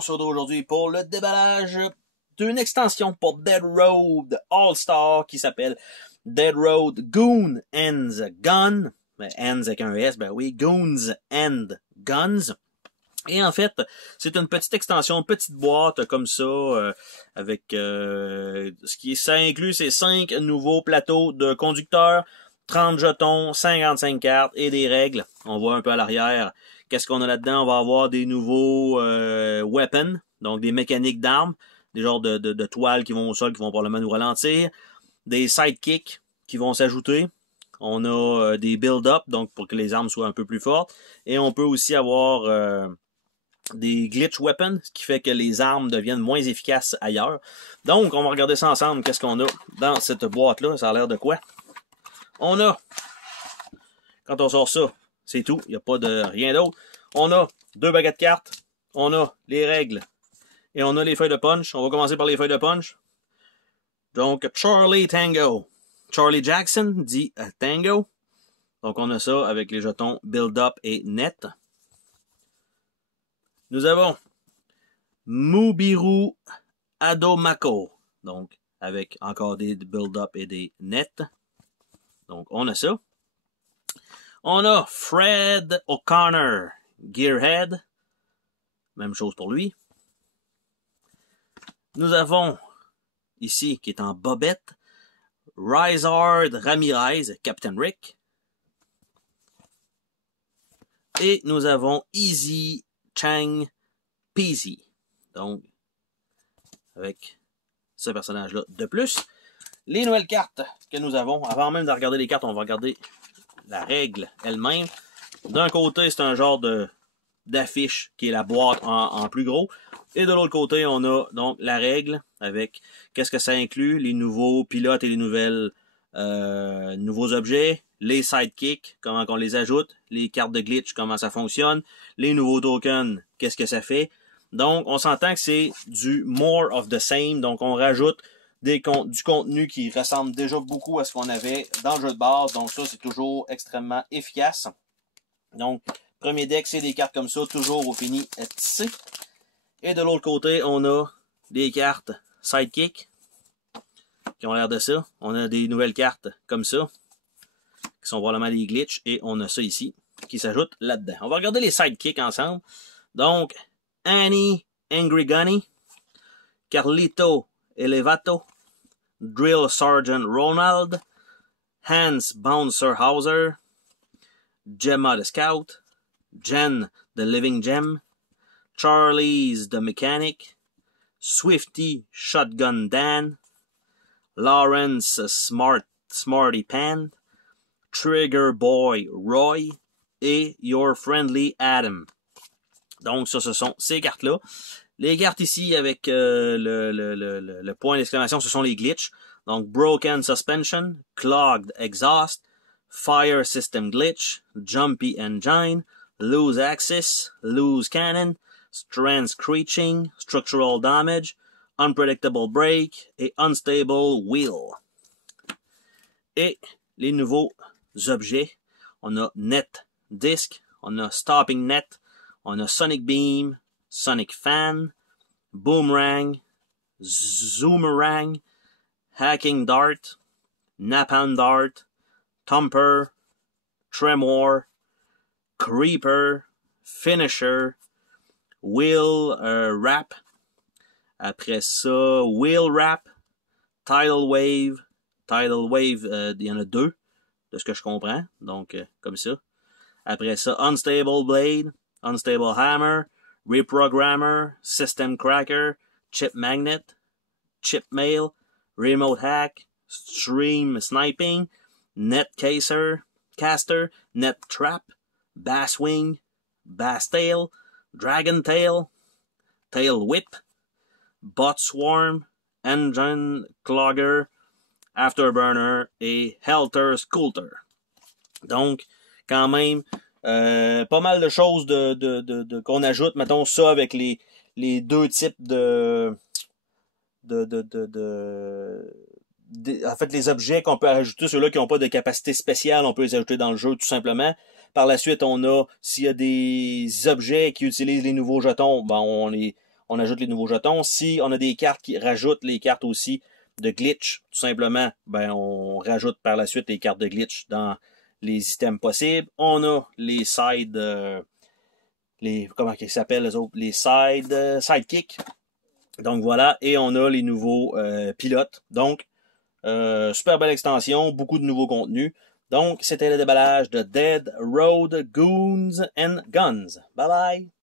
on se retrouve aujourd'hui pour le déballage d'une extension pour Dead Road All-Star qui s'appelle Dead Road Goon and Gun. Ends avec un S, ben oui, Goons and Guns. Et en fait, c'est une petite extension, une petite boîte comme ça, avec ça inclut ces 5 nouveaux plateaux de conducteurs, 30 jetons, 55 cartes et des règles. On voit un peu à l'arrière. Qu'est-ce qu'on a là-dedans? On va avoir des nouveaux weapons, donc des mécaniques d'armes, des genres de toiles qui vont au sol, qui vont probablement nous ralentir, des sidekicks qui vont s'ajouter. On a des build-up, donc pour que les armes soient un peu plus fortes. Et on peut aussi avoir des glitch weapons, ce qui fait que les armes deviennent moins efficaces ailleurs. Donc, on va regarder ça ensemble. Qu'est-ce qu'on a dans cette boîte-là? Ça a l'air de quoi? On a, quand on sort ça, c'est tout. Il n'y a pas de rien d'autre. On a 2 baguettes de cartes. On a les règles. Et on a les feuilles de punch. On va commencer par les feuilles de punch. Donc, Charlie Tango. Charlie Jackson dit Tango. Donc, on a ça avec les jetons Build Up et Net. Nous avons Mubiru Adomako. Donc, avec encore des Build Up et des Net. Donc, on a ça. On a Fred O'Connor, Gearhead. Même chose pour lui. Nous avons, ici, qui est en bobette, Rizard Ramirez, Captain Rick. Et nous avons Easy Chang Peasy. Donc, avec ce personnage-là de plus. Les nouvelles cartes que nous avons, avant même de regarder les cartes, on va regarder la règle elle-même. D'un côté, c'est un genre d'affiche qui est la boîte en plus gros. Et de l'autre côté, on a donc la règle avec qu'est-ce que ça inclut, les nouveaux pilotes et les nouveaux objets, les sidekicks, comment on les ajoute, les cartes de glitch, comment ça fonctionne, les nouveaux tokens, qu'est-ce que ça fait. Donc, on s'entend que c'est du more of the same. Donc, on rajoute du contenu qui ressemble déjà beaucoup à ce qu'on avait dans le jeu de base. Donc, ça, c'est toujours extrêmement efficace. Donc, premier deck, c'est des cartes comme ça, toujours au fini tissé. Et de l'autre côté, on a des cartes Sidekick qui ont l'air de ça. On a des nouvelles cartes comme ça, qui sont probablement des glitches. Et on a ça ici, qui s'ajoute là-dedans. On va regarder les Sidekicks ensemble. Donc, Annie Angry Gunny, Carlito Elevato, Drill Sergeant Ronald, Hans Bouncer Hauser, Gemma the Scout, Jen the Living Gem, Charlie's the Mechanic, Swifty Shotgun Dan, Lawrence Smarty Pan, Trigger Boy Roy et Your Friendly Adam. Donc ça, ce sont ces cartes-là. Les cartes ici avec le point d'exclamation, ce sont les glitches. Donc Broken Suspension, Clogged Exhaust, Fire System Glitch, Jumpy Engine, Loose Axis, Loose Cannon, Strand Screeching, Structural Damage, Unpredictable Break et Unstable Wheel. Et les nouveaux objets, on a Net Disc, on a Stopping Net, on a Sonic Beam, Sonic Fan, Boomerang, Zoomerang, Hacking Dart, Napalm Dart, Thumper, Tremor, Creeper, Finisher, Wheel Wrap, après ça, Wheel Wrap, Tidal Wave, il y en a 2, de ce que je comprends, donc comme ça. Après ça, Unstable Blade, Unstable Hammer, Reprogrammer, System Cracker, Chip Magnet, Chip Mail, Remote Hack, Stream Sniping, Net Caster, Net Trap, Bass Wing, Bass Tail, Dragon Tail, Tail Whip, Bot Swarm, Engine Clogger, Afterburner et Helter Skelter. Donc, quand même, pas mal de choses qu'on ajoute. Mettons ça avec les deux types en fait, les objets qu'on peut ajouter, ceux-là qui n'ont pas de capacité spéciale, on peut les ajouter dans le jeu tout simplement. Par la suite, on a, s'il y a des objets qui utilisent les nouveaux jetons, ben on on ajoute les nouveaux jetons. Si on a des cartes qui rajoutent les cartes aussi de glitch, tout simplement, ben on rajoute par la suite les cartes de glitch dans les items possibles. On a les side, comment ils s'appellent les autres, les sidekicks. Donc voilà, et on a les nouveaux pilotes. Donc super belle extension, beaucoup de nouveaux contenus. Donc c'était le déballage de Dead Road Goons and Guns. Bye bye.